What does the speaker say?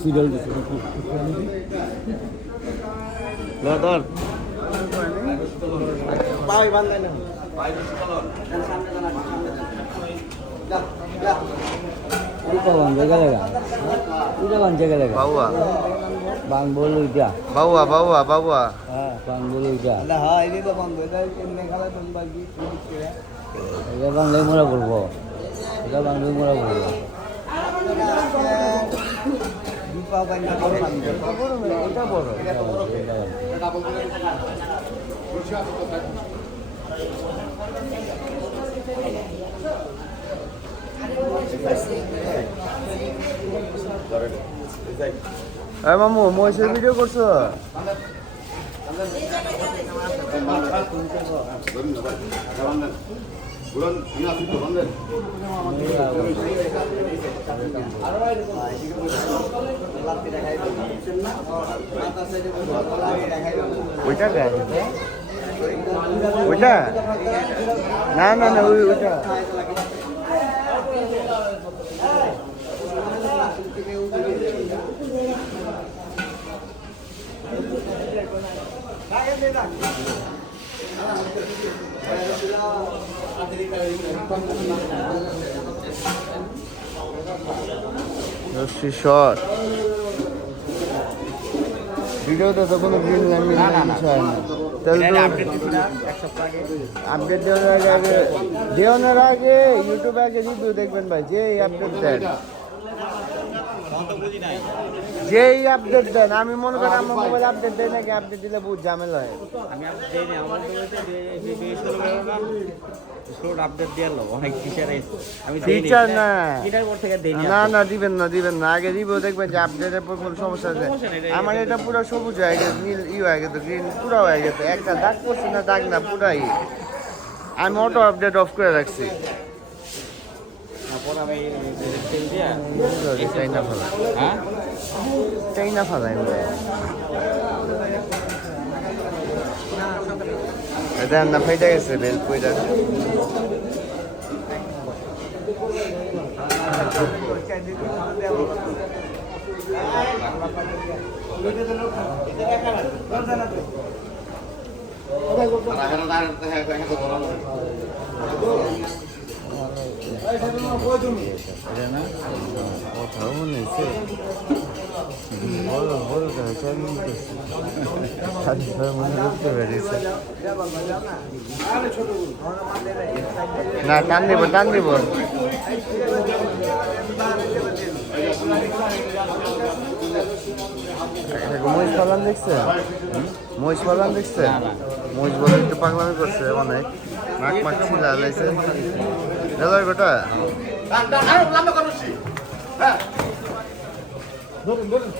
Serial দিচ্ছে ধর পাই বান্ধাই না Ito bang jaga-jaga? Ito bang jaga-jaga? Bawa. Bang bolu ja. Bawa. Ah, bang bolu ja. আল্লাহ হ্যাঁ এই তো বন্ধ এটা কেমনে খেলা তুমি বাকি Ito bang lemura bolbo. Ito bang lemura bolbo. Dipa বাই না বড় না Ito boro. এই মামু মহিষের ভিডিও করছো? ওইটা ওইটা না ওইটা শর্ট ভিডিওতে তো কোনো গ্রিন ল্যান্ডিং হয় না তাহলে আপডেট দেওয়ার আগে ইউটিউবে আগে রিভিউ দেখবেন ভাই যে আপডেট দেন যেই আপডেট দেন আমি মনে করি আমার মোবাইল আপডেট দেয় নাকি আপডেট দিলে বহুত ঝামেলা হয় আমি আপডেট দেইনি আমার তো আপডেট দিয়ে লো অনেক ফিচার আছে আমি ফিচার না এটার পর থেকে দেইনি না দিবেন না আগে রিভিউ দেখবেন যে আপডেটের পর কোনো সমস্যা আছে আমার এটা পুরো সবুজ হয়ে গেছে নীল হয়ে গেছে গ্রিন পুরো হয়ে গেছে একটা দাগ পড়ছে না দাগ না পুরাই আমি অটো আপডেট অফ করে রাখছি তারপর আমি তেল দিয়া চাইনা ফেলা হ্যাঁ চাইনা ফেলাই এটা না ফাইদা গেছে বেল কইরা কথাও মনে হচ্ছে বড় মনে করতে পেরেছে না টান দিব মহিষ পালন দেখছে মহিষ বলে একটু পাগলামি করছে অনেক নাক ছিলা লাইছে গোটা ধরুন